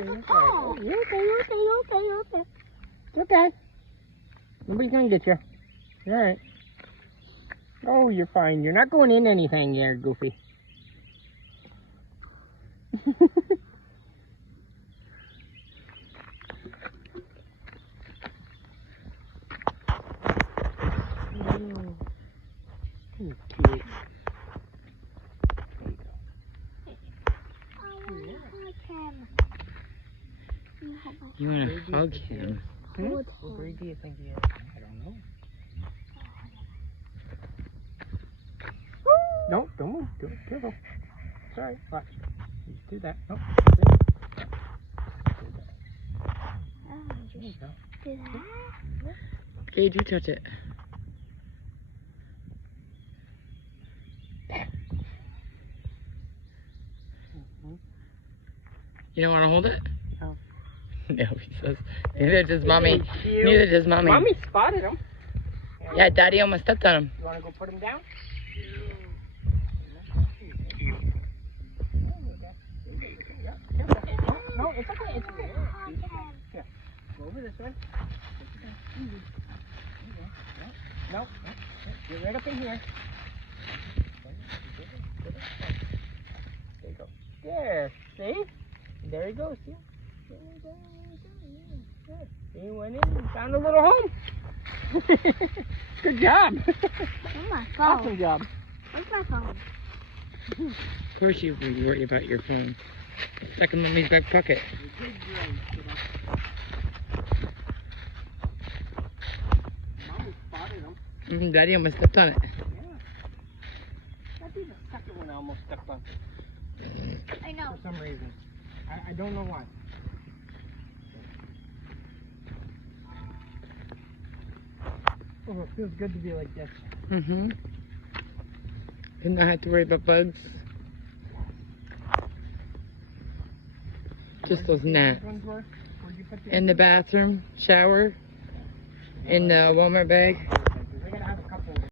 Oh, you're okay. It's okay. Nobody's gonna get you. All right. Oh, you're fine. You're not going in anything there, Goofy. Cute. You want to hug him? What breed do you think he is? I don't know. No, don't move. Careful. Sorry. Watch. Just do that. No. Do that. Gage, you touch it. You don't want to hold it? No. No, he says. Neither does Mommy. Neither does Mommy. Mommy spotted him. Yeah, Daddy almost stepped on him. You want to go put him down? No, it's okay. It's okay. Here, go over this way. No, get right up in here. There you go. There, see? There he goes, see? There you go. Good. He went in and found a little home. Good job. Where's my phone? Awesome job. Where's my phone? Of course you worry about your phone. It's stuck in Mommy's back pocket. Mommy spotted him. Daddy almost stepped on it. Yeah. That'd be the second one I almost stepped on. I know. For some reason. I don't know why. Oh, it feels good to be like this. Mm-hmm. And not have to worry about bugs. Just those gnats. In the bathroom, shower, in the Walmart bag.